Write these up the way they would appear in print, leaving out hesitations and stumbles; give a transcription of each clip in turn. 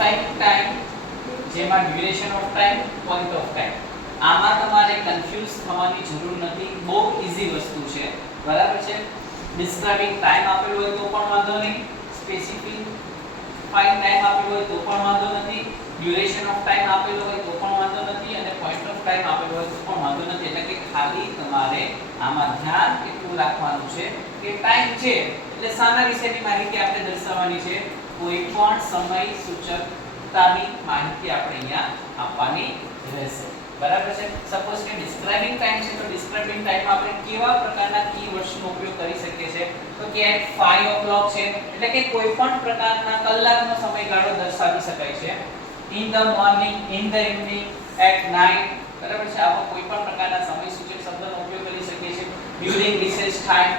Specifying time, જેમાં duration of time, point of time. આમાં તમારે કન્ફ્યુઝ થવાની જરૂર નથી, બહુ ઈઝી વસ્તુ છે, બરાબર છે. ડિસ્ક્રાઇબિંગ ટાઈમ આપેલું હોય તો પણ વાંધો નહીં, સ્પેસિફિક ફાઇન ટાઈમ આપેલું હોય તો પણ વાંધો નથી, ડ્યુરેશન ઓફ ટાઈમ આપેલું હોય તો પણ વાંધો નથી, અને પોઈન્ટ ઓફ ટાઈમ આપેલું હોય તો પણ વાંધો નથી. એટલે કે ખાલી તમારે આમાં ધ્યાન એટલું રાખવાનું છે કે ટાઈમ છે એટલે શાના વિશેની માહિતી આપણે દર્શાવવાની છે, કોઈ પણ સમય સૂચકતાની માહિતી આપણે અહીંયા આપવાની રહેશે, બરાબર છે. સપોઝ કે ડિસ્ક્રાઇબિંગ ટાઈમ છે તો ડિસ્ક્રાઇબિંગ ટાઈમમાં આપણે કેવા પ્રકારના કીવર્ડ્સનો ઉપયોગ કરી શકીએ છીએ, તો કે at 5 o'clock છે એટલે કે કોઈ પણ પ્રકારના કલાકનો સમયગાળો દર્શાવી શકાય છે. in the morning, in the evening, at night, બરાબર છે. આવા કોઈ પણ પ્રકારના સમય સૂચક શબ્દનો ઉપયોગ કરી શકીએ છીએ. during recess time,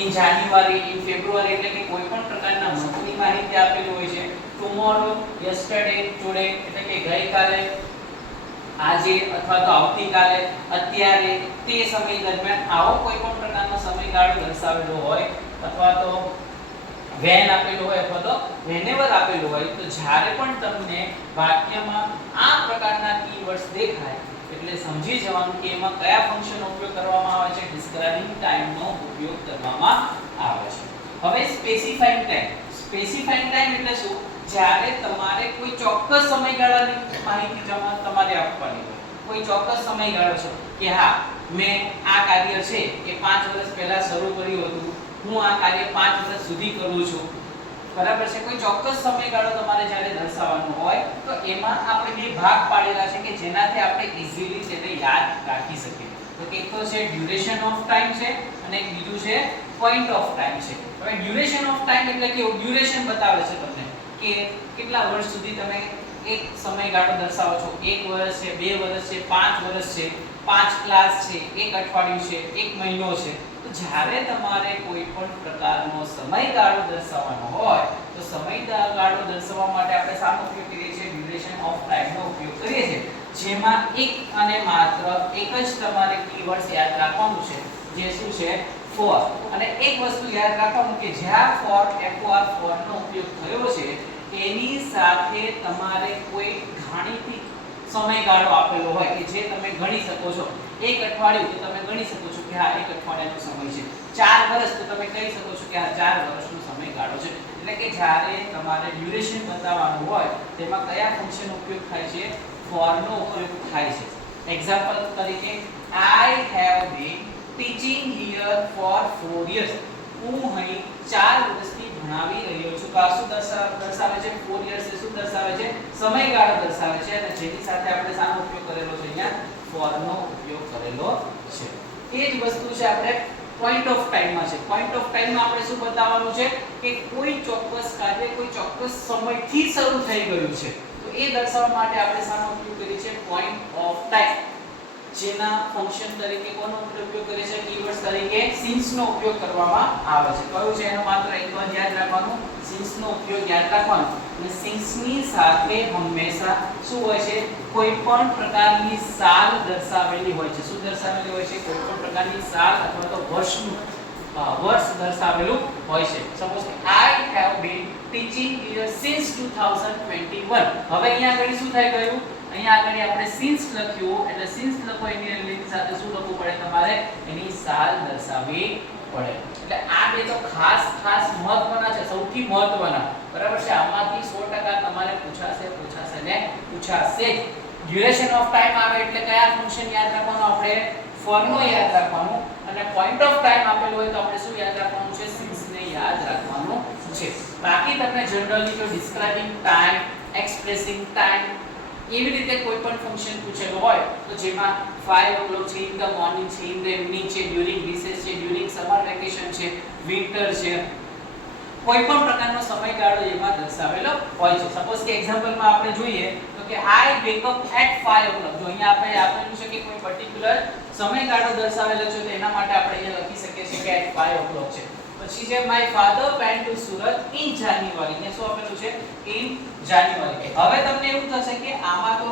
in January, in February, એટલે કે કોઈ પણ પ્રકારના મંથની માહિતી આપેલી હોય છે. tomorrow, yesterday, today એટલે કે ગઈકાલે, આજે અથવા તો આવતીકાલે, અત્યારે, તે સમય દરમિયાન આવો કોઈ પણ પ્રકારનો સમયગાળો દર્શાવેલો હોય, અથવા તો when આપેલું હોય અથવા તો whenever આપેલું હોય, તો જ્યારે પણ તમને વાક્યમાં આ પ્રકારના કીવર્ડ્સ દેખાય એટલે સમજી જવાનું કે એમાં કયા ફંક્શનનો ઉપયોગ કરવામાં આવે છે, ડિસ્ક્રાઇબિંગ ટાઈમનો ઉપયોગ કરવામાં આવે છે. હવે સ્પેસિફાઈંગ ટાઈમ. સ્પેસિફાઈંગ ટાઈમ એટલે શું? જ્યારે તમારે કોઈ ચોક્કસ સમયગાળાની માહિતી તમારે આપવાની હોય, કોઈ ચોક્કસ સમયગાળો છે કે હા મેં આ કાર્ય છે એ 5 વર્ષ પહેલા શરૂ કર્યું હતું, હું આ કાર્ય 5 વર્ષ સુધી કરું છું, બરાબર છે. કોઈ ચોક્કસ સમયગાળો તમારે જ્યારે દર્શાવવાનો હોય તો એમાં આપણે બે ભાગ પાડેલા છે કે જેનાથી આપણે ઈઝીલી તેને યાદ રાખી શકીએ. તો એક તો છે ડ્યુરેશન ઓફ ટાઈમ છે અને એક બીજું છે પોઈન્ટ ઓફ ટાઈમ છે. હવે ડ્યુરેશન ઓફ ટાઈમ એટલે કે ડ્યુરેશન બતાવે છે તમને કે કેટલા વર્ષ સુધી તમે એક સમયગાળો દર્શાવો છો. 1 વર્ષ છે, 2 વર્ષ છે, 5 વર્ષ છે, 5 ક્લાસ છે, 1 અઠવાડિયું છે, 1 મહિનો છે. તો જ્યારે તમારે કોઈ પણ પ્રકારનો સમયગાળો દર્શાવવાનો હોય તો સમયગાળો દર્શાવવા માટે આપણે શાનો ઉપયોગ કરીએ છીએ? ડ્યુરેશન ઓફ ટાઈમનો ઉપયોગ કરીએ છીએ, જેમાં એક અને માત્ર એક જ તમારે કીવર્ડ્સ યાદ રાખવાનું છે, જે શું છે? for. અને એક વસ્તુ યાદ રાખવાનું કે જ્યાં for નો ઉપયોગ થયો છે એની સાથે તમારે કોઈ ગાણિતિક સમયગાળો આપેલો હોય કે જે તમે ગણી શકો છો. 1 અઠવાડિયું તો તમે ગણી શકો છો કે હા 1 અઠવાડિયાનો સમય છે. 4 વર્ષ તો તમે કહી શકો છો કે હા 4 વર્ષનો સમયગાળો છે. એટલે કે જ્યારે તમારે ડ્યુરેશન બતાવવાનું હોય તેમાં કયા ફંક્શનનો ઉપયોગ થાય છે? for નો ઉપયોગ થાય છે. એક્ઝામ્પલ તરીકે I have been teaching here for 4 years. હું અહીં 4 વર્ષથી ભણાવી રહ્યો છું. તો આ શું દર્શાવે છે? 4 years એ શું દર્શાવે છે? સમયગાળો દર્શાવે છે. અને જેની સાથે આપણે શાનો ઉપયોગ કરેલો છે? અહીંયા for નો ઉપયોગ કરેલો છે. એ જ વસ્તુ છે આપણે પોઈન્ટ ઓફ ટાઈમમાં છે. પોઈન્ટ ઓફ ટાઈમમાં આપણે શું બતાવવાનું છે કે કોઈ ચોક્કસ કાર્ય કોઈ ચોક્કસ સમયથી શરૂ થઈ ગયું છે. તો એ દર્શાવવા માટે આપણે શાનો ઉપયોગ કરીએ છીએ? Point of time. જેના ફંક્શન તરીકે કોનો ઉપયોગ કરીએ છીએ? કીવર્ડ્સ તરીકે since નો ઉપયોગ કરવામાં આવે છે. કયું છે? એનો માત્ર એક જ યાદ રાખવાનું, since નો ઉપયોગ યાદ રાખવાનો. અને since ની સાથે હંમેશા શું હોય છે? કોઈ પણ પ્રકારની સાલ દર્શાવેલી હોય છે. શું દર્શાવેલી હોય છે? કોઈ પણ પ્રકારની સાલ અથવા તો વર્ષ દર્શાવેલું હોય છે. સપોઝ કે I have been teaching here since 2021. હવે અહીંયા આગળ શું થઈ ગયું? અહીંયા આગળ આપણે since લખ્યું એટલે since લખો એની સાથે શું લખવું પડે? તમારે એની સાલ દર્શાવવી પડે. એટલે આ બે તો ખાસ મહત્વના છે, સૌથી મહત્વના, બરાબર છે. આમાંથી 100% તમારે પૂછાશે. ડ્યુરેશન ઓફ ટાઈમ આવે એટલે કયા ફંક્શન યાદ રાખવાનું? આપણે for નો યાદ રાખવાનું. અને પોઈન્ટ ઓફ ટાઈમ આપેલું હોય તો આપણે શું યાદ રાખવાનું છે? since ને યાદ રાખવાનું છે. બાકી તમને જનરલી જો ડિસ્ક્રાઇબિંગ ટાઈમ, એક્સપ્રેસિંગ ટાઈમ એવી રીતે કોઈ પણ ફંક્શન પૂછેલું હોય તો જેમાં 5 o'clock છે, in the morning છે, in the evening છે, during recess છે, during summer vacation છે, winter છે, કોઈ પણ પ્રકારનો સમયગાળો એમાં દર્શાવેલો હોય છે. સપોઝ કે એક્ઝામ્પલમાં આપણે જોઈએ તો કે I wake up at 5 o'clock. જો અહીંયા આપણે આપેલું છે કે કોઈ પર્ટિક્યુલર સમયગાળો દર્શાવેલો છે તો એના માટે આપણે અહીંયા લખી શકીએ છીએ કે at 5 o'clock છે. પછી છે my father went to Surat in January. ને શું આપેલું છે? in January. હવે તમને એવું થશે કે આમાં તો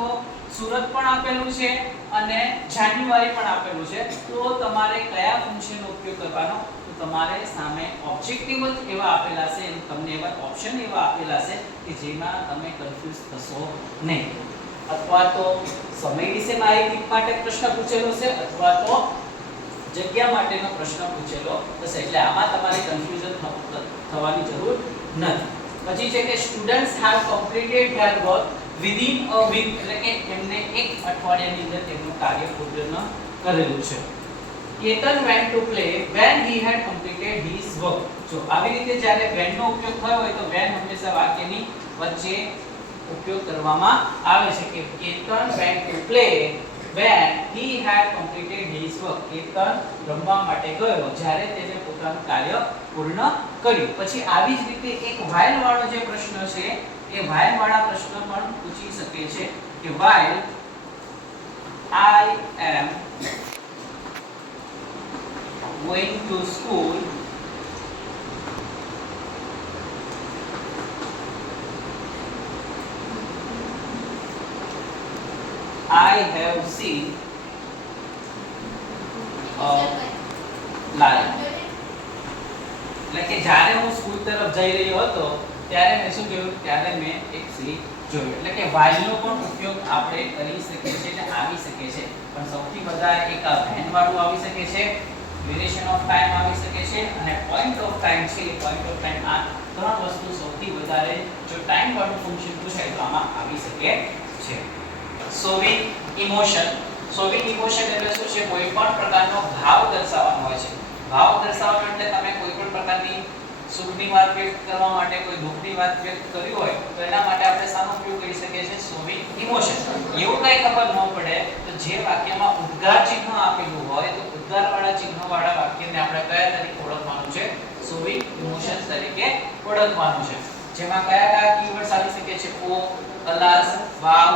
સુરત પણ આપેલું છે અને જાન્યુઆરી પણ આપેલું છે, તો તમારે કયા ફંક્શનનો ઉપયોગ કરવાનો? તમારે સામે ઓબ્જેક્ટિવ જ એવા આપેલા છે, તમને એવા ઓપ્શન એવા આપેલા છે કે જેમાં તમે કન્ફ્યુઝ થશો નહીં, અથવા તો સમય વિશે માહિતી માટે પ્રશ્ન પૂછેલો છે અથવા તો જગ્યા માટેનો પ્રશ્ન પૂછેલો હશે, એટલે આમાં તમારે કન્ફ્યુઝન થવાની જરૂર નથી. પછી છે કે students have completed their work within a week, એટલે કે એમને એક અઠવાડિયાની અંદર તેમનું કાર્ય પૂર્ણ કરેલું છે. Ketan went to play when he had completed his work. જો આવી રીતે જ્યારે when નો ઉપયોગ થયો હોય તો when હંમેશા વાક્યની વચ્ચે ઉપયોગ કરવામાં આવે છે કે Ketan went to play when he had completed his work. Ketan રમવા માટે ગયો જ્યારે તેને પોતાનું કાર્ય પૂર્ણ કર્યું. પછી આવી જ રીતે એક while વાળો જે પ્રશ્ન છે એ while વાળા પ્રશ્ન પણ પૂછી શકે છે કે while I am going to school, I have seen a lion. એટલે કે જ્યારે હું સ્કૂલ તરફ જઈ રહ્યો હતો ત્યારે મેં શું જોયું, ત્યારે મેં એક સિંહ જોયું. એટલે કે while નો પણ ઉપયોગ આપણે કરી શકીએ છીએ અને આવી શકે છે, પણ સૌથી વધારે એક આ when વાળું આવી શકે છે, ડ્યુરેશન ઓફ ટાઈમ આવી શકે છે અને પોઈન્ટ ઓફ ટાઈમ છે. એ પોઈન્ટ ઓફ ટાઈમ આ ત્રણ વસ્તુ સૌથી વધારે જો ટાઈમ વાળું ફંક્શન પૂછાય તો આમાં આવી શકે છે. Showing emotion. શોવિંગ ઇમોશન એટલે શું છે? કોઈ પણ પ્રકારનો ભાવ દર્શાવવાનો હોય છે. ભાવ દર્શાવવાનો એટલે તમે કોઈ પણ પ્રકારની સુખની વાત વ્યક્ત કરવા માટે, કોઈ દુઃખની વાત વ્યક્ત કરવી હોય તો એના માટે આપણે શાનો ઉપયોગ કરી શકીએ છીએ? Showing emotion. એવું કઈ ખબર ન પડે તો જે વાક્યમાં ઉદ્ગાર ચિહ્ન આપેલું હોય તો ઉદ્ગાર વાળા ચિહ્ન વાળા વાક્યને આપણે કયા તરીકે ઓળખવાનું છે? શોવિંગ ઇમોશન તરીકે ઓળખવાનું છે. જેમાં કયા કયા કીવર્ડ્સ આવી શકે છે? ઓ, અલાસ, વાવ,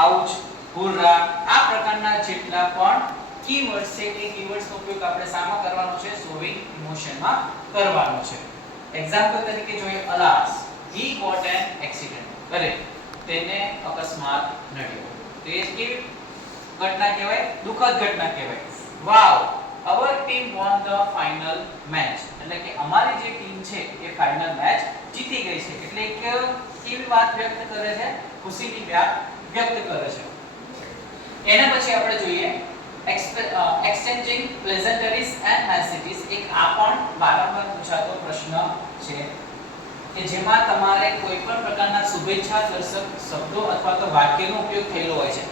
આઉચ, હુર્રા, આ પ્રકારના જેટલા પણ કીવર્ડ્સ છે એ કીવર્ડ્સનો ઉપયોગ આપણે શામાં કરવાનો છે? શોવિંગ ઇમોશનમાં કરવાનો છે. એક્ઝામ્પલ તરીકે જોઈએ, અલાસ, he got an accident. અરે તેને અકસ્માત નડ્યો. તો એ કેવી ઘટના કહેવાય? દુઃખદ ઘટના કહેવાય. વાવ, our team won the final match. એટલે કે અમારી જે ટીમ છે એ ફાઇનલ મેચ જીતી ગઈ છે. એટલે કેવી વાત વ્યક્ત કરે છે? ખુશીની વાત વ્યક્ત કરે છે. એના પછી આપણે જોઈએ exchanging pleasantries and niceties. એક આ પણ વારંવાર પૂછાતો પ્રશ્ન છે કે જેમાં તમારે કોઈ પણ પ્રકારના શુભેચ્છા દર્શક શબ્દો અથવા તો વાક્યનો ઉપયોગ થયેલો હોય છે.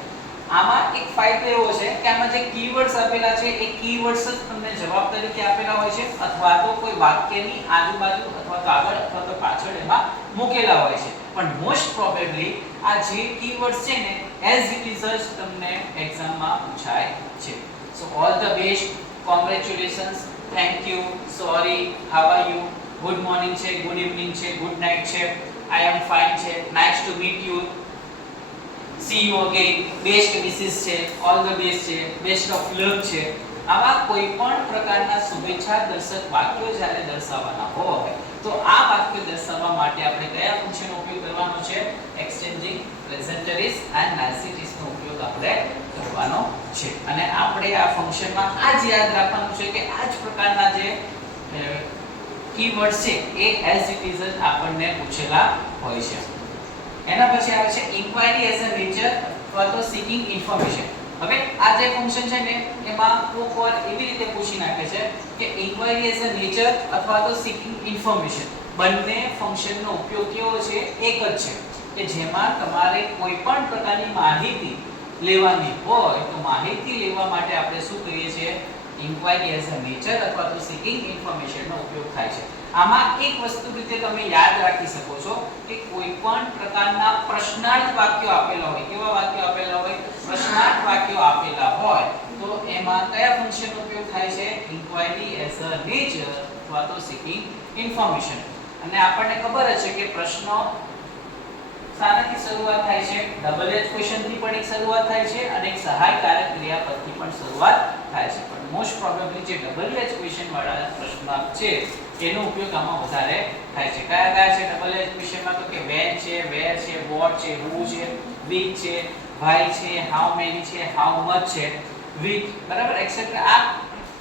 આમાં એક ફાયદો એવો છે કે આમાં જે કીવર્ડ્સ આપેલા છે એ કીવર્ડ્સ જ તમને જવાબ તરીકે આપેલા હોય છે અથવા તો કોઈ વાક્યની આજુબાજુ અથવા તો આગળ અથવા તો પાછળ એમાં મૂકેલા હોય છે. પણ મોસ્ટ પ્રોબેબલી આ જે કીવર્ડ્સ છે ને એઝ ઇટ ઇઝ જ તમને એક્ઝામમાં પૂછાય છે. So all the best, congratulations, thank you, sorry, how are you, good morning છે, ગુડ ઇવનિંગ છે, ગુડ નાઇટ છે, આઈ એમ ફાઇન છે, nice to meet you, see you again, best wishes છે, ઓલ ધ બેસ્ટ છે, best of luck છે. આવા કોઈ પણ પ્રકારના શુભેચ્છા દર્શક વાક્યો જ્યારે દર્શાવવાના હોય તો આ વાક્ય દર્શાવવા માટે આપણે કયા ફંક્શનનો ઉપયોગ કરવાનો છે? એક્સચેન્જિંગ પ્લેઝન્ટરીઝ એન્ડ નાઇસિટીઝ નો ઉપયોગ આપણે કરવાનો છે. અને આપણે આ ફંક્શનમાં આ જ યાદ રાખવાનું છે કે આ જ પ્રકારના જે કીવર્ડ્સ છે એ એઝ ઇટ ઇઝ જ આપણને પૂછેલા હોય છે. એના પછી આવે છે ઇન્ક્વાયરી એઝ અ નેચર અથવા તો સીકિંગ ઇન્ફોર્મેશન. હવે આ જે ફંક્શન છે ને એમાં કોક વાર એવી રીતે પૂછી નાખે છે કે ઇન્ક્વાયરી એઝ અ નેચર અથવા તો સીકિંગ ઇન્ફોર્મેશન બંને ફંક્શનનો ઉપયોગ કેવો છે? એક જ છે કે જેમાં તમારે કોઈ પણ પ્રકારની માહિતી લેવાની હોય તો માહિતી લેવા માટે આપણે શું કરીએ છીએ? ઇન્ક્વાયરી એઝ અ નેચર અથવા તો સીકિંગ ઇન્ફોર્મેશનનો ઉપયોગ થાય છે. આમાં એક વસ્તુ રીતે તમે યાદ રાખી શકો છો કે કોઈ પણ પ્રકારના પ્રશ્નાર્થ વાક્યો આપેલા હોય, કેવા વાક્યો આપેલા હોય? પ્રશ્નાર્થ વાક્યો આપેલા હોય તો એમાં કયા ફંક્શનનો ઉપયોગ થાય છે? ઇન્ક્વાયરી એઝ અ નેચર અથવા તો સીકિંગ ઇન્ફોર્મેશન. અને આપણને ખબર જ છે કે પ્રશ્નો શાનાથી શરૂઆત થાય છે? ડબલ એજ ક્વેશ્ચન થી પણ એક શરૂઆત થાય છે અને એક સહાયકારક ક્રિયાપદથી પણ શરૂઆત થાય છે. પણ મોસ્ટ પ્રોબેબલી જે ડબલ એજ ક્વેશ્ચન વાળા પ્રશ્નો છે એનો ઉપયોગ આમાં વધારે થાય છે. કયા કયા છે ડબલ એજ ક્વેશ્ચનમાં? તો કે when છે, where છે, what છે, who છે, which છે, why છે, how many છે, how much છે, which, બરાબર, એક્સેટ્રા.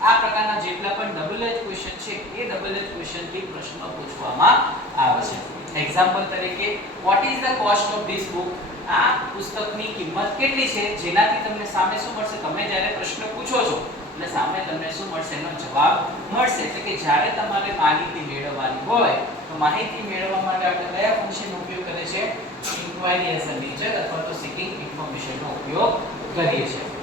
આ આ પ્રકારના જેટલા પણ ડબલ એજ ક્વેશ્ચન છે એ ડબલ એજ ક્વેશ્ચન થી પ્રશ્ન પૂછવામાં આવે છે. એક્ઝામ્પલ તરીકે what is the cost of this book? આ પુસ્તકની કિંમત કેટલી છે, જેનાથી તમને સામે શું મળશે, તમે જ્યારે પ્રશ્ન પૂછો છો એટલે સામે તમને શું મળશે, એનો જવાબ મળશે. એટલે કે જ્યારે તમારે માહિતી મેળવવાની હોય તો માહિતી મેળવવા માટે આપણે કયા ફંક્શનનો ઉપયોગ કરીએ છીએ, ઇન્ક્વાયરી એઝ અ નેચર અથવા તો સીકિંગ ઇન્ફોર્મેશનનો ઉપયોગ કરીએ છીએ.